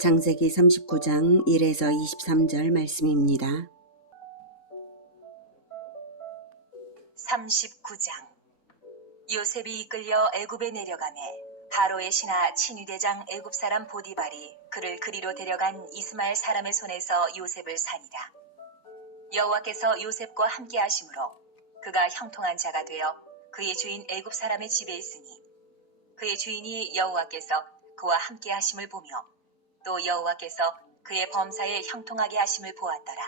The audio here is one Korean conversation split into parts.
창세기 39장 1에서 23절 말씀입니다. 39장. 요셉이 이끌려 애굽에 내려가매 바로의 신하 친위대장 애굽 사람 보디발이 그를 그리로 데려간 이스마엘 사람의 손에서 요셉을 산이라. 여호와께서 요셉과 함께 하심으로 그가 형통한 자가 되어 그의 주인 애굽 사람의 집에 있으니 그의 주인이 여호와께서 그와 함께 하심을 보며 또 여호와께서 그의 범사에 형통하게 하심을 보았더라.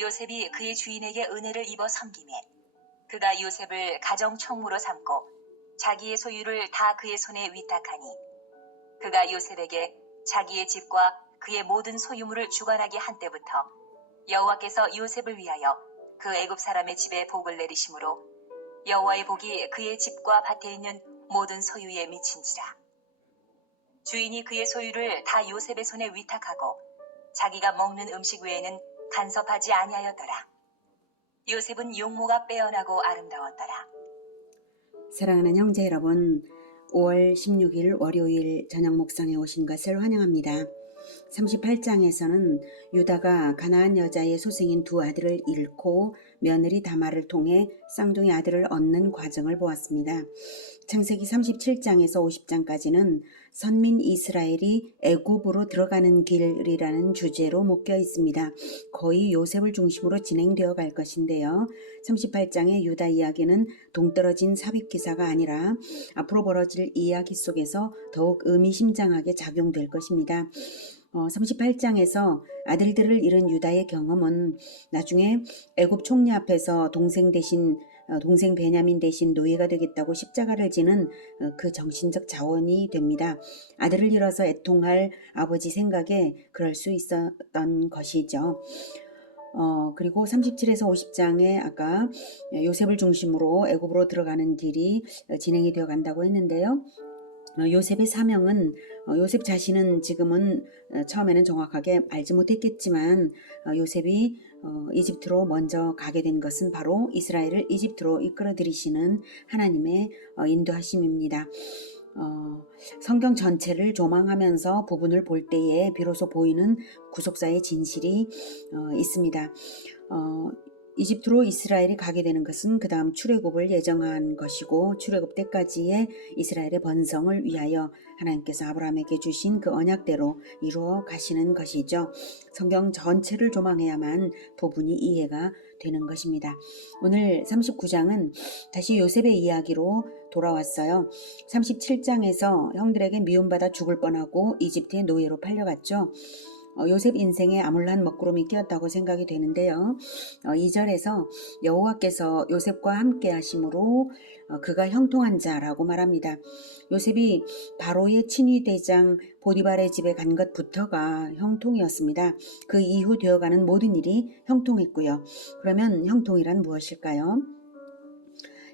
요셉이 그의 주인에게 은혜를 입어 섬기매 그가 요셉을 가정 총무로 삼고 자기의 소유를 다 그의 손에 위탁하니 그가 요셉에게 자기의 집과 그의 모든 소유물을 주관하게 한 때부터 여호와께서 요셉을 위하여 그 애굽 사람의 집에 복을 내리심으로 여호와의 복이 그의 집과 밭에 있는 모든 소유에 미친지라. 주인이 그의 소유를 다 요셉의 손에 위탁하고 자기가 먹는 음식 외에는 간섭하지 아니하였더라. 요셉은 용모가 빼어나고 아름다웠더라. 사랑하는 형제 여러분, 5월 16일 월요일 저녁 묵상에 오신 것을 환영합니다. 38장에서는 유다가 가나안 여자의 소생인 두 아들을 잃고 며느리 다말을 통해 쌍둥이 아들을 얻는 과정을 보았습니다. 창세기 37장에서 50장까지는 선민 이스라엘이 애굽으로 들어가는 길이라는 주제로 묶여 있습니다. 거의 요셉을 중심으로 진행되어 갈 것인데요. 38장의 유다 이야기는 동떨어진 삽입 기사가 아니라 앞으로 벌어질 이야기 속에서 더욱 의미심장하게 작용될 것입니다. 38장에서 아들들을 잃은 유다의 경험은 나중에 애굽 총리 앞에서 동생 베냐민 대신 노예가 되겠다고 십자가를 지는 그 정신적 자원이 됩니다. 아들을 잃어서 애통할 아버지 생각에 그럴 수 있었던 것이죠. 그리고 37에서 50장에 아까 요셉을 중심으로 애굽으로 들어가는 길이 진행이 되어 간다고 했는데요. 요셉의 사명은 요셉 자신은 지금은 처음에는 정확하게 알지 못했겠지만 요셉이 이집트로 먼저 가게 된 것은 바로 이스라엘을 이집트로 이끌어 들이시는 하나님의 인도하심입니다. 성경 전체를 조망하면서 부분을 볼 때에 비로소 보이는 구속사의 진실이 있습니다. 이집트로 이스라엘이 가게 되는 것은 그 다음 출애굽을 예정한 것이고 출애굽 때까지의 이스라엘의 번성을 위하여 하나님께서 아브라함에게 주신 그 언약대로 이루어 가시는 것이죠. 성경 전체를 조망해야만 부분이 이해가 되는 것입니다. 오늘 39장은 다시 요셉의 이야기로 돌아왔어요. 37장에서 형들에게 미움받아 죽을 뻔하고 이집트의 노예로 팔려갔죠. 요셉 인생에 아물란 먹구름이 끼었다고 생각이 되는데요. 2절에서 여호와께서 요셉과 함께 하심으로 그가 형통한 자라고 말합니다. 요셉이 바로의 친위대장 보디발의 집에 간 것부터가 형통이었습니다. 그 이후 되어가는 모든 일이 형통했고요. 그러면 형통이란 무엇일까요?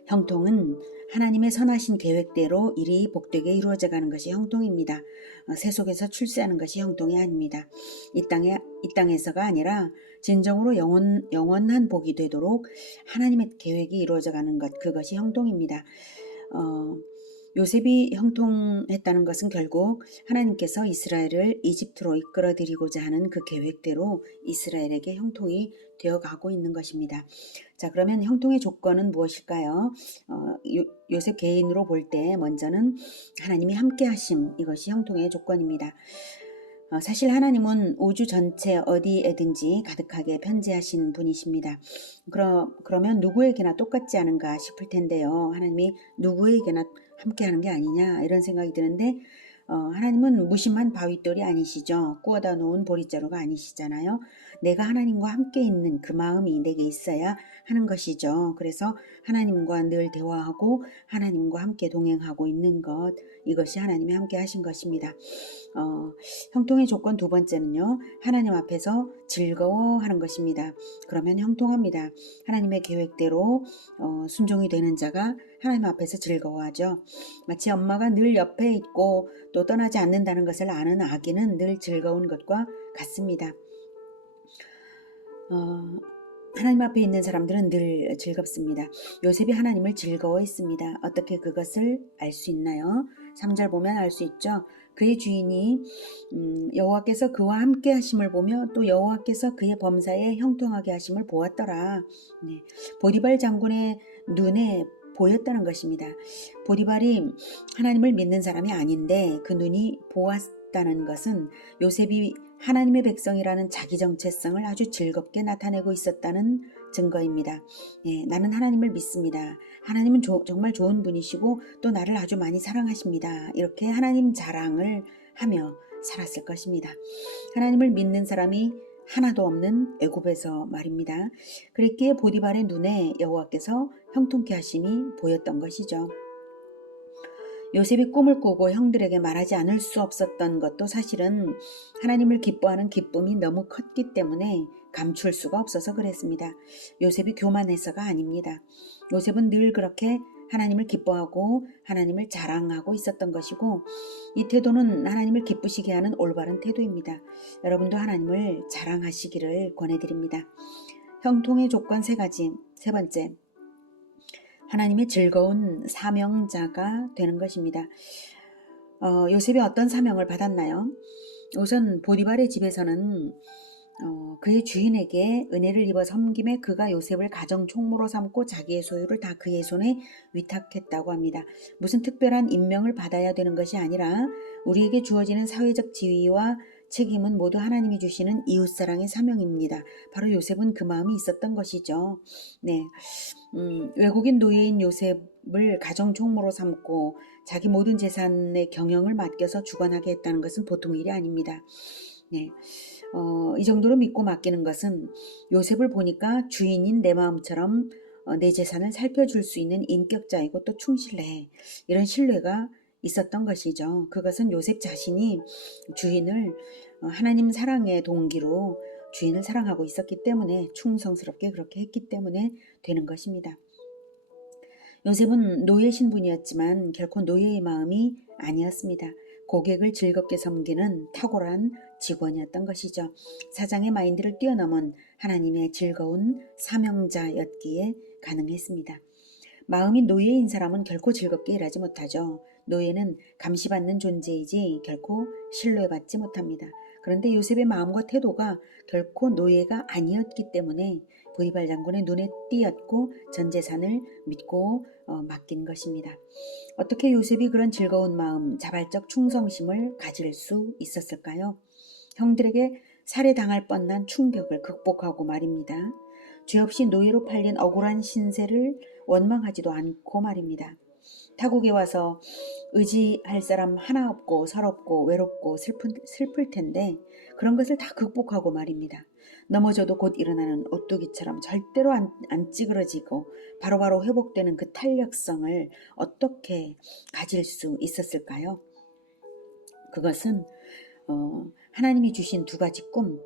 형통은 하나님의 선하신 계획대로 일이 복되게 이루어져 가는 것이 형통입니다. 새 속에서 출세하는 것이 형통이 아닙니다. 이 땅에서가 아니라 진정으로 영원한 복이 되도록 하나님의 계획이 이루어져 가는 것, 그것이 형통입니다. 요셉이 형통했다는 것은 결국 하나님께서 이스라엘을 이집트로 이끌어 들이고자 하는 그 계획대로 이스라엘에게 형통이 되어가고 있는 것입니다. 자, 그러면 형통의 조건은 무엇일까요? 요셉 개인으로 볼 때 먼저는 하나님이 함께 하심, 이것이 형통의 조건입니다. 사실 하나님은 우주 전체 어디에든지 가득하게 편재하신 분이십니다. 그러면 누구에게나 똑같지 않은가 싶을 텐데요. 하나님이 누구에게나 함께하는 게 아니냐 이런 생각이 드는데 하나님은 무심한 바위돌이 아니시죠. 구워다 놓은 보릿자루가 아니시잖아요. 내가 하나님과 함께 있는 그 마음이 내게 있어야 하는 것이죠. 그래서 하나님과 늘 대화하고 하나님과 함께 동행하고 있는 것, 이것이 하나님이 함께 하신 것입니다. 형통의 조건 두 번째는요, 하나님 앞에서 즐거워하는 것입니다. 그러면 형통합니다. 하나님의 계획대로 순종이 되는 자가 하나님 앞에서 즐거워하죠. 마치 엄마가 늘 옆에 있고 또 떠나지 않는다는 것을 아는 아기는 늘 즐거운 것과 같습니다. 하나님 앞에 있는 사람들은 늘 즐겁습니다. 요셉이 하나님을 즐거워했습니다. 어떻게 그것을 알 수 있나요? 3절 보면 알 수 있죠. 그의 주인이 여호와께서 그와 함께 하심을 보며 또 여호와께서 그의 범사에 형통하게 하심을 보았더라. 네, 보디발 장군의 눈에 보였다는 것입니다. 보디발이 하나님을 믿는 사람이 아닌데 그 눈이 보았다는 것은 요셉이 하나님의 백성이라는 자기 정체성을 아주 즐겁게 나타내고 있었다는 증거입니다. 예, 나는 하나님을 믿습니다. 하나님은 정말 좋은 분이시고 또 나를 아주 많이 사랑하십니다. 이렇게 하나님 자랑을 하며 살았을 것입니다. 하나님을 믿는 사람이 하나도 없는 애굽에서 말입니다. 그랬기에 보디발의 눈에 여호와께서 형통케 하심이 보였던 것이죠. 요셉이 꿈을 꾸고 형들에게 말하지 않을 수 없었던 것도 사실은 하나님을 기뻐하는 기쁨이 너무 컸기 때문에 감출 수가 없어서 그랬습니다. 요셉이 교만해서가 아닙니다. 요셉은 늘 그렇게 하나님을 기뻐하고 하나님을 자랑하고 있었던 것이고 이 태도는 하나님을 기쁘시게 하는 올바른 태도입니다. 여러분도 하나님을 자랑하시기를 권해드립니다. 형통의 조건 3가지. 3번째, 하나님의 즐거운 사명자가 되는 것입니다. 요셉이 어떤 사명을 받았나요? 우선 보디발의 집에서는 그의 주인에게 은혜를 입어 섬김에 그가 요셉을 가정 총무로 삼고 자기의 소유를 다 그의 손에 위탁했다고 합니다. 무슨 특별한 임명을 받아야 되는 것이 아니라 우리에게 주어지는 사회적 지위와 책임은 모두 하나님이 주시는 이웃사랑의 사명입니다. 바로 요셉은 그 마음이 있었던 것이죠. 네, 외국인 노예인 요셉을 가정 총무로 삼고 자기 모든 재산의 경영을 맡겨서 주관하게 했다는 것은 보통 일이 아닙니다. 네, 이 정도로 믿고 맡기는 것은 요셉을 보니까 주인인 내 마음처럼 내 재산을 살펴줄 수 있는 인격자이고 또 충실해. 이런 신뢰가 있었던 것이죠. 그것은 요셉 자신이 주인을 하나님 사랑의 동기로 주인을 사랑하고 있었기 때문에 충성스럽게 그렇게 했기 때문에 되는 것입니다. 요셉은 노예 신분이었지만 결코 노예의 마음이 아니었습니다. 고객을 즐겁게 섬기는 탁월한 직원이었던 것이죠. 사장의 마인드를 뛰어넘은 하나님의 즐거운 사명자였기에 가능했습니다. 마음이 노예인 사람은 결코 즐겁게 일하지 못하죠. 노예는 감시받는 존재이지 결코 신뢰받지 못합니다. 그런데 요셉의 마음과 태도가 결코 노예가 아니었기 때문에 보디발 장군의 눈에 띄었고 전 재산을 믿고 맡긴 것입니다. 어떻게 요셉이 그런 즐거운 마음, 자발적 충성심을 가질 수 있었을까요? 형들에게 살해당할 뻔한 충격을 극복하고 말입니다. 죄 없이 노예로 팔린 억울한 신세를 원망하지도 않고 말입니다. 타국에 와서 의지할 사람 하나 없고 서럽고 외롭고 슬플 텐데 그런 것을 다 극복하고 말입니다. 넘어져도 곧 일어나는 오뚜기처럼 절대로 안 찌그러지고 바로바로 회복되는 그 탄력성을 어떻게 가질 수 있었을까요? 그것은 하나님이 주신 2가지 꿈,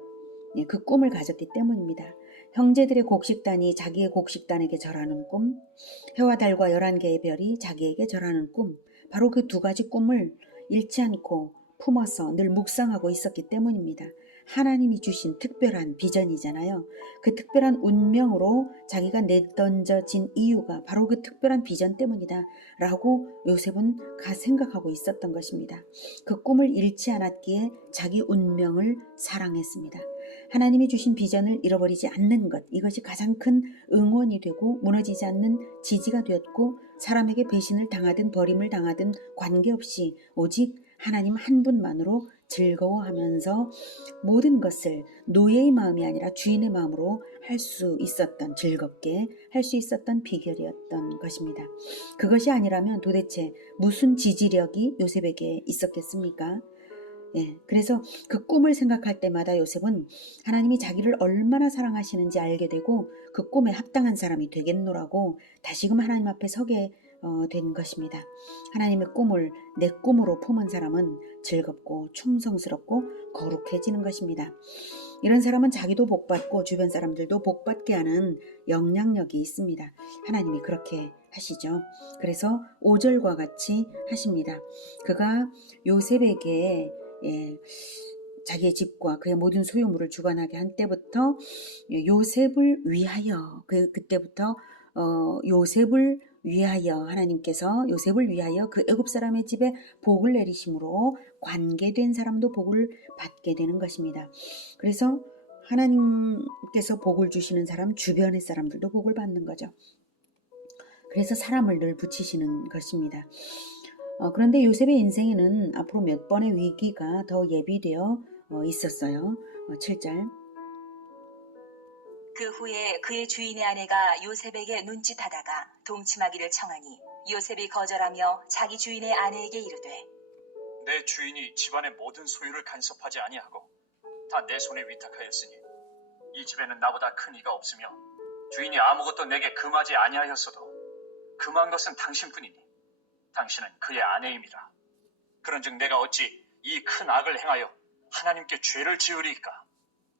그 꿈을 가졌기 때문입니다. 형제들의 곡식단이 자기의 곡식단에게 절하는 꿈, 해와 달과 11개의 별이 자기에게 절하는 꿈, 바로 그 2가지 꿈을 잃지 않고 품어서 늘 묵상하고 있었기 때문입니다. 하나님이 주신 특별한 비전이잖아요. 그 특별한 운명으로 자기가 내던져진 이유가 바로 그 특별한 비전 때문이다 라고 요셉은 생각하고 있었던 것입니다. 그 꿈을 잃지 않았기에 자기 운명을 사랑했습니다. 하나님이 주신 비전을 잃어버리지 않는 것, 이것이 가장 큰 응원이 되고 무너지지 않는 지지가 되었고 사람에게 배신을 당하든 버림을 당하든 관계없이 오직 하나님 한 분만으로 즐거워하면서 모든 것을 노예의 마음이 아니라 주인의 마음으로 할 수 있었던, 즐겁게 할 수 있었던 비결이었던 것입니다. 그것이 아니라면 도대체 무슨 지지력이 요셉에게 있었겠습니까? 예, 그래서 그 꿈을 생각할 때마다 요셉은 하나님이 자기를 얼마나 사랑하시는지 알게 되고 그 꿈에 합당한 사람이 되겠노라고 다시금 하나님 앞에 서게 된 것입니다. 하나님의 꿈을 내 꿈으로 품은 사람은 즐겁고 충성스럽고 거룩해지는 것입니다. 이런 사람은 자기도 복받고 주변 사람들도 복받게 하는 영향력이 있습니다. 하나님이 그렇게 하시죠. 그래서 5절과 같이 하십니다. 그가 요셉에게 자기의 집과 그의 모든 소유물을 주관하게 한 때부터 요셉을 위하여 그때부터 요셉을 위하여 하나님께서 요셉을 위하여 그 애굽 사람의 집에 복을 내리심으로 관계된 사람도 복을 받게 되는 것입니다. 그래서 하나님께서 복을 주시는 사람 주변의 사람들도 복을 받는 거죠. 그래서 사람을 늘 붙이시는 것입니다. 그런데 요셉의 인생에는 앞으로 몇 번의 위기가 더 예비되어 있었어요. 7절. 그 후에 그의 주인의 아내가 요셉에게 눈짓하다가 동침하기를 청하니 요셉이 거절하며 자기 주인의 아내에게 이르되 내 주인이 집안의 모든 소유를 간섭하지 아니하고 다 내 손에 위탁하였으니 이 집에는 나보다 큰 이가 없으며 주인이 아무것도 내게 금하지 아니하였어도 금한 것은 당신뿐이니 당신은 그의 아내임이라. 그런즉 내가 어찌 이 큰 악을 행하여 하나님께 죄를 지으리이까.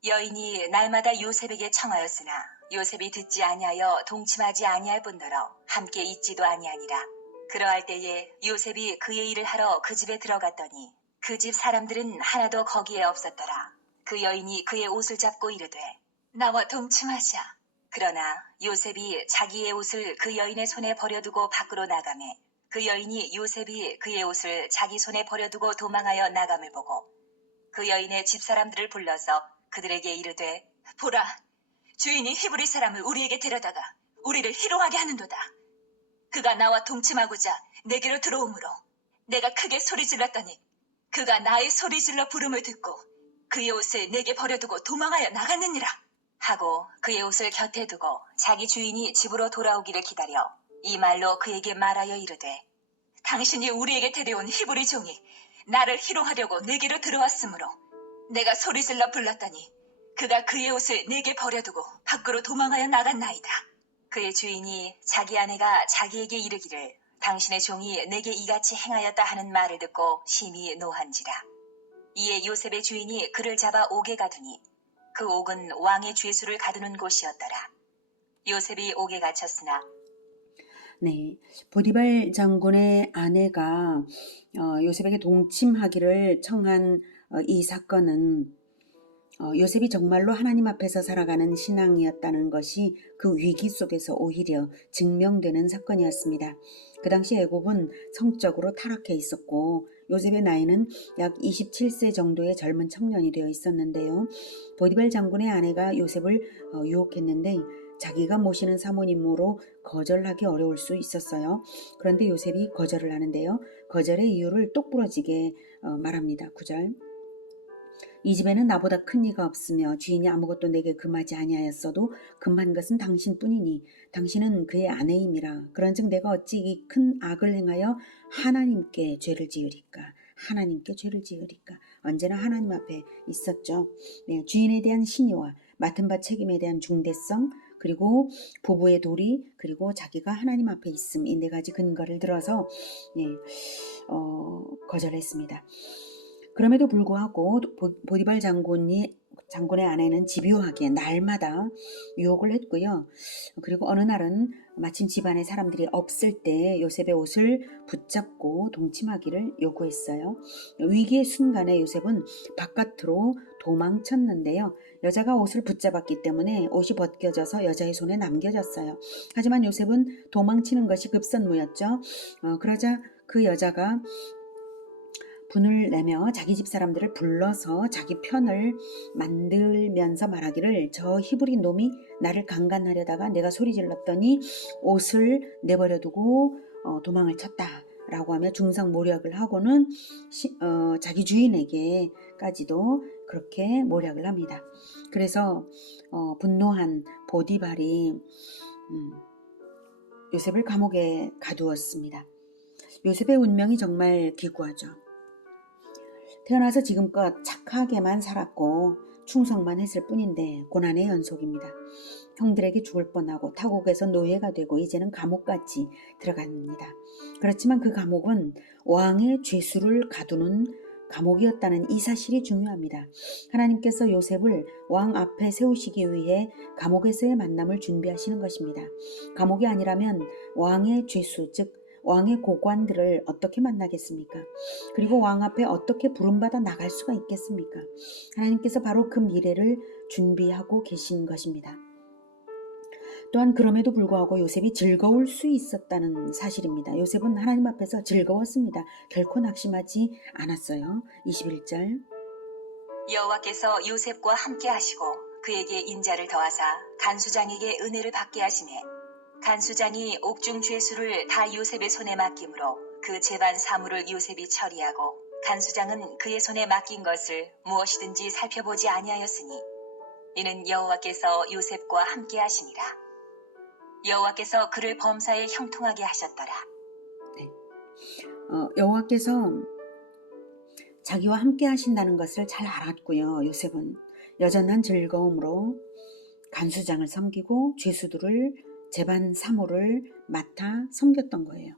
여인이 날마다 요셉에게 청하였으나 요셉이 듣지 아니하여 동침하지 아니할 뿐더러 함께 있지도 아니하니라. 그러할 때에 요셉이 그의 일을 하러 그 집에 들어갔더니 그 집 사람들은 하나도 거기에 없었더라. 그 여인이 그의 옷을 잡고 이르되 나와 동침하자. 그러나 요셉이 자기의 옷을 그 여인의 손에 버려두고 밖으로 나가매 그 여인이 요셉이 그의 옷을 자기 손에 버려두고 도망하여 나감을 보고 그 여인의 집사람들을 불러서 그들에게 이르되 보라, 주인이 히브리 사람을 우리에게 데려다가 우리를 희롱하게 하는도다. 그가 나와 동침하고자 내게로 들어오므로 내가 크게 소리질렀더니 그가 나의 소리질러 부름을 듣고 그의 옷을 내게 버려두고 도망하여 나갔느니라 하고 그의 옷을 곁에 두고 자기 주인이 집으로 돌아오기를 기다려 이 말로 그에게 말하여 이르되 당신이 우리에게 데려온 히브리 종이 나를 희롱하려고 내게로 들어왔으므로 내가 소리질러 불렀더니 그가 그의 옷을 내게 버려두고 밖으로 도망하여 나갔나이다. 그의 주인이 자기 아내가 자기에게 이르기를 당신의 종이 내게 이같이 행하였다 하는 말을 듣고 심히 노한지라. 이에 요셉의 주인이 그를 잡아 옥에 가두니 그 옥은 왕의 죄수를 가두는 곳이었더라. 요셉이 옥에 갇혔으나 네, 보디발 장군의 아내가 요셉에게 동침하기를 청한 이 사건은 요셉이 정말로 하나님 앞에서 살아가는 신앙이었다는 것이 그 위기 속에서 오히려 증명되는 사건이었습니다. 그 당시 애굽은 성적으로 타락해 있었고 요셉의 나이는 약 27세 정도의 젊은 청년이 되어 있었는데요. 보디발 장군의 아내가 요셉을 유혹했는데 자기가 모시는 사모님으로 거절하기 어려울 수 있었어요. 그런데 요셉이 거절을 하는데요. 거절의 이유를 똑부러지게 말합니다. 9절. 이 집에는 나보다 큰 이가 없으며 주인이 아무것도 내게 금하지 아니하였어도 금한 것은 당신뿐이니 당신은 그의 아내임이라. 그런즉 내가 어찌 이 큰 악을 행하여 하나님께 죄를 지으리까. 하나님께 죄를 지으리까. 언제나 하나님 앞에 있었죠. 네, 주인에 대한 신의와 맡은 바 책임에 대한 중대성, 그리고 부부의 도리, 그리고 자기가 하나님 앞에 있음, 이 네 가지 근거를 들어서 거절했습니다. 그럼에도 불구하고 보디발 장군의 아내는 집요하게 날마다 유혹을 했고요. 그리고 어느 날은 마침 집안에 사람들이 없을 때 요셉의 옷을 붙잡고 동침하기를 요구했어요. 위기의 순간에 요셉은 바깥으로 도망쳤는데요. 여자가 옷을 붙잡았기 때문에 옷이 벗겨져서 여자의 손에 남겨졌어요. 하지만 요셉은 도망치는 것이 급선무였죠. 그러자 그 여자가 분을 내며 자기 집 사람들을 불러서 자기 편을 만들면서 말하기를 저 히브리 놈이 나를 강간하려다가 내가 소리 질렀더니 옷을 내버려두고 도망을 쳤다라고 하며 중상모략을 하고는 자기 주인에게까지도 그렇게 모략을 합니다. 그래서 분노한 보디발이 요셉을 감옥에 가두었습니다. 요셉의 운명이 정말 기구하죠. 태어나서 지금껏 착하게만 살았고 충성만 했을 뿐인데 고난의 연속입니다. 형들에게 죽을 뻔하고 타국에서 노예가 되고 이제는 감옥까지 들어갑니다. 그렇지만 그 감옥은 왕의 죄수를 가두는 감옥이었다는 이 사실이 중요합니다. 하나님께서 요셉을 왕 앞에 세우시기 위해 감옥에서의 만남을 준비하시는 것입니다. 감옥이 아니라면 왕의 죄수, 즉 왕의 고관들을 어떻게 만나겠습니까? 그리고 왕 앞에 어떻게 부름받아 나갈 수가 있겠습니까? 하나님께서 바로 그 미래를 준비하고 계신 것입니다. 또한 그럼에도 불구하고 요셉이 즐거울 수 있었다는 사실입니다. 요셉은 하나님 앞에서 즐거웠습니다. 결코 낙심하지 않았어요. 21절. 여호와께서 요셉과 함께 하시고 그에게 인자를 더하사 간수장에게 은혜를 받게 하시매 간수장이 옥중 죄수를 다 요셉의 손에 맡김으로 그 재반 사물을 요셉이 처리하고 간수장은 그의 손에 맡긴 것을 무엇이든지 살펴보지 아니하였으니 이는 여호와께서 요셉과 함께 하시니라. 여호와께서 그를 범사에 형통하게 하셨더라. 여호와께서 자기와 함께 하신다는 것을 잘 알았고요. 요셉은 여전한 즐거움으로 간수장을 섬기고 죄수들을 재반 사물을 맡아 섬겼던 거예요.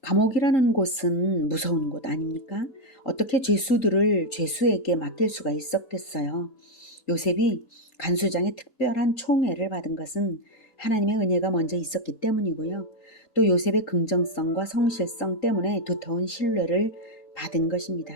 감옥이라는 곳은 무서운 곳 아닙니까? 어떻게 죄수들을 죄수에게 맡길 수가 있었겠어요? 요셉이 간수장의 특별한 총애를 받은 것은 하나님의 은혜가 먼저 있었기 때문이고요. 또 요셉의 긍정성과 성실성 때문에 두터운 신뢰를 받은 것입니다.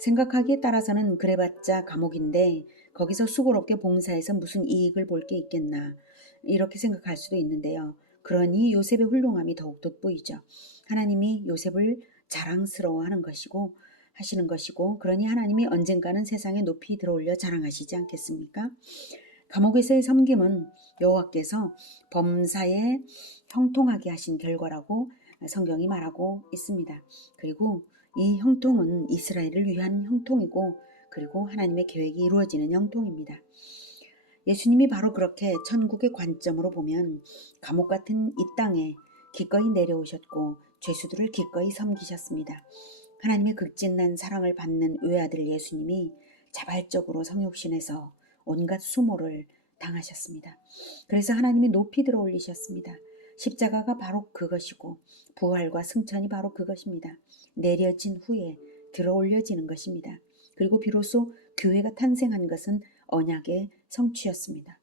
생각하기에 따라서는 그래봤자 감옥인데 거기서 수고롭게 봉사해서 무슨 이익을 볼 게 있겠나 이렇게 생각할 수도 있는데요. 그러니 요셉의 훌륭함이 더욱 돋보이죠. 하나님이 요셉을 자랑스러워하는 것이고 하시는 것이고 그러니 하나님이 언젠가는 세상에 높이 들어올려 자랑하시지 않겠습니까? 감옥에서의 섬김은 여호와께서 범사에 형통하게 하신 결과라고 성경이 말하고 있습니다. 그리고 이 형통은 이스라엘을 위한 형통이고 그리고 하나님의 계획이 이루어지는 형통입니다. 예수님이 바로 그렇게 천국의 관점으로 보면 감옥 같은 이 땅에 기꺼이 내려오셨고 죄수들을 기꺼이 섬기셨습니다. 하나님의 극진한 사랑을 받는 외아들 예수님이 자발적으로 성육신에서 온갖 수모를 당하셨습니다. 그래서 하나님이 높이 들어 올리셨습니다. 십자가가 바로 그것이고 부활과 승천이 바로 그것입니다. 내려진 후에 들어 올려지는 것입니다. 그리고 비로소 교회가 탄생한 것은 언약의 성취였습니다.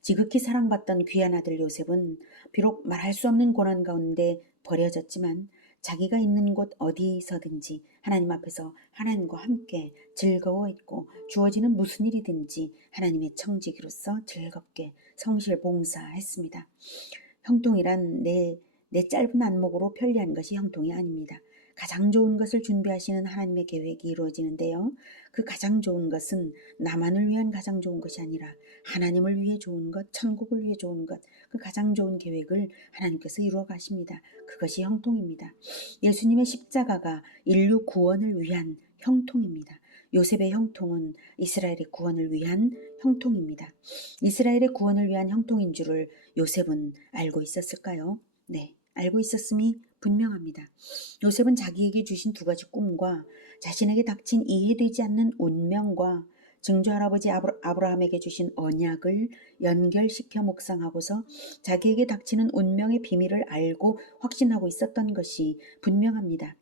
지극히 사랑받던 귀한 아들 요셉은 비록 말할 수 없는 고난 가운데 버려졌지만 자기가 있는 곳 어디서든지 하나님 앞에서 하나님과 함께 즐거워했고 주어지는 무슨 일이든지 하나님의 청지기로서 즐겁게 성실 봉사했습니다. 형통이란 내 짧은 안목으로 편리한 것이 형통이 아닙니다. 가장 좋은 것을 준비하시는 하나님의 계획이 이루어지는데요. 그 가장 좋은 것은 나만을 위한 가장 좋은 것이 아니라 하나님을 위해 좋은 것, 천국을 위해 좋은 것, 그 가장 좋은 계획을 하나님께서 이루어 가십니다. 그것이 형통입니다. 예수님의 십자가가 인류 구원을 위한 형통입니다. 요셉의 형통은 이스라엘의 구원을 위한 형통입니다. 이스라엘의 구원을 위한 형통인 줄을 요셉은 알고 있었을까요? 네, 알고 있었음이 분명합니다. 요셉은 자기에게 주신 두 가지 꿈과 자신에게 닥친 이해되지 않는 운명과 증조할아버지 아브라함에게 주신 언약을 연결시켜 묵상하고서 자기에게 닥치는 운명의 비밀을 알고 확신하고 있었던 것이 분명합니다.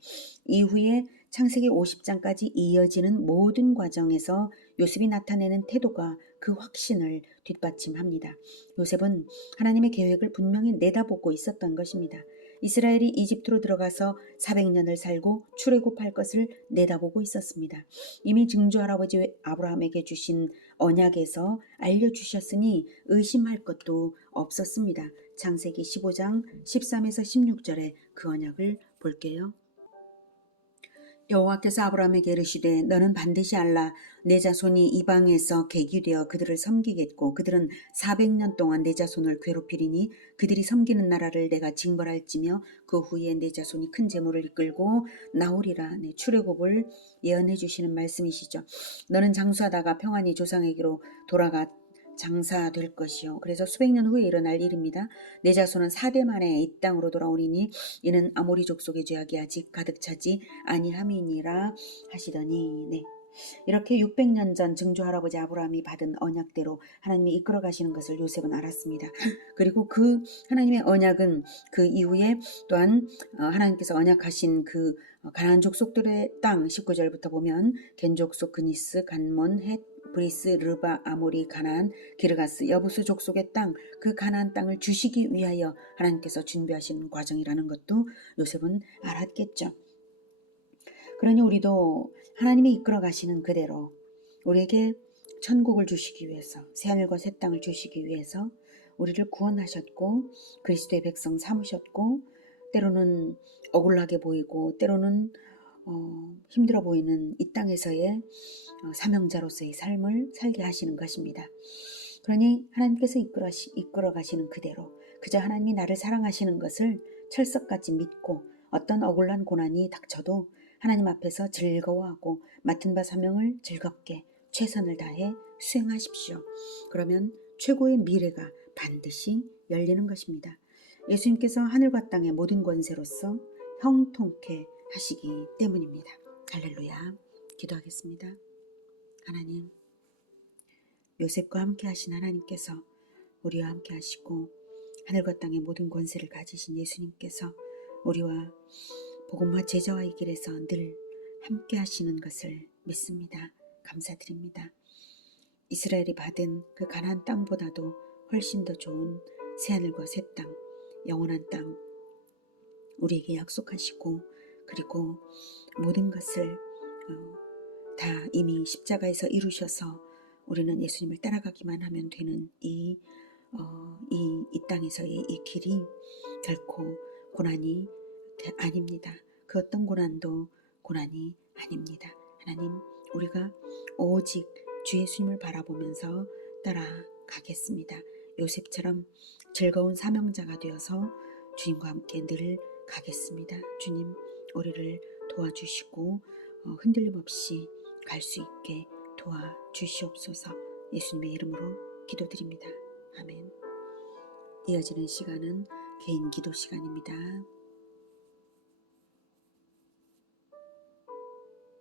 이후에 창세기 50장까지 이어지는 모든 과정에서 요셉이 나타내는 태도가 그 확신을 뒷받침합니다. 요셉은 하나님의 계획을 분명히 내다보고 있었던 것입니다. 이스라엘이 이집트로 들어가서 400년을 살고 출애굽할 것을 내다보고 있었습니다. 이미 증조할아버지 아브라함에게 주신 언약에서 알려주셨으니 의심할 것도 없었습니다. 창세기 15장 13에서 16절에 그 언약을 볼게요. 여호와께서 아브라함에게 이르시되 너는 반드시 알라 내 자손이 이방에서 계기되어 그들을 섬기겠고 그들은 400년 동안 내 자손을 괴롭히리니 그들이 섬기는 나라를 내가 징벌할지며 그 후에 내 자손이 큰 재물을 이끌고 나오리라. 네, 출애굽을 예언해 주시는 말씀이시죠. 너는 장수하다가 평안히 조상에게로 돌아가 장사될 것이요. 그래서 수백 년 후에 일어날 일입니다. 내 자손은 4대 만에 이 땅으로 돌아오리니 이는 아모리 족속의 죄악이 아직 가득 차지 아니함이니라 하시더니 네. 이렇게 600년 전 증조할아버지 아브라함이 받은 언약대로 하나님이 이끌어 가시는 것을 요셉은 알았습니다. 그리고 그 하나님의 언약은 그 이후에 또한 하나님께서 언약하신 그 가나안 족속들의 땅 19절부터 보면 겐 족속 그니스 간몬 헷 브리스 르바 아모리 가나안 기르가스 여부스 족속의 땅 그 가나안 땅을 주시기 위하여 하나님께서 준비하시는 과정이라는 것도 요셉은 알았겠죠. 그러니 우리도 하나님이 이끌어 가시는 그대로 우리에게 천국을 주시기 위해서 새하늘과 새 땅을 주시기 위해서 우리를 구원하셨고 그리스도의 백성 삼으셨고 때로는 억울하게 보이고 때로는 힘들어 보이는 이 땅에서의 사명자로서의 삶을 살게 하시는 것입니다. 그러니 하나님께서 이끌어 가시는 그대로 그저 하나님이 나를 사랑하시는 것을 철석같이 믿고 어떤 억울한 고난이 닥쳐도 하나님 앞에서 즐거워하고 맡은 바 사명을 즐겁게 최선을 다해 수행하십시오. 그러면 최고의 미래가 반드시 열리는 것입니다. 예수님께서 하늘과 땅의 모든 권세로서 형통케 하시기 때문입니다. 할렐루야. 기도하겠습니다. 하나님, 요셉과 함께 하신 하나님께서 우리와 함께 하시고 하늘과 땅의 모든 권세를 가지신 예수님께서 우리와 복음화 제자와의 길에서 늘 함께 하시는 것을 믿습니다. 감사드립니다. 이스라엘이 받은 그 가나안 땅보다도 훨씬 더 좋은 새하늘과 새 땅, 영원한 땅 우리에게 약속하시고 그리고 모든 것을 다 이미 십자가에서 이루셔서 우리는 예수님을 따라가기만 하면 되는 이 땅에서의 이 길이 결코 고난이 아닙니다. 그 어떤 고난도 고난이 아닙니다. 하나님, 우리가 오직 주 예수님을 바라보면서 따라가겠습니다. 요셉처럼 즐거운 사명자가 되어서 주님과 함께 늘 가겠습니다. 주님, 우리를 도와주시고 흔들림 없이 갈 수 있게 도와주시옵소서. 예수님의 이름으로 기도드립니다. 아멘. 이어지는 시간은 개인 기도 시간입니다.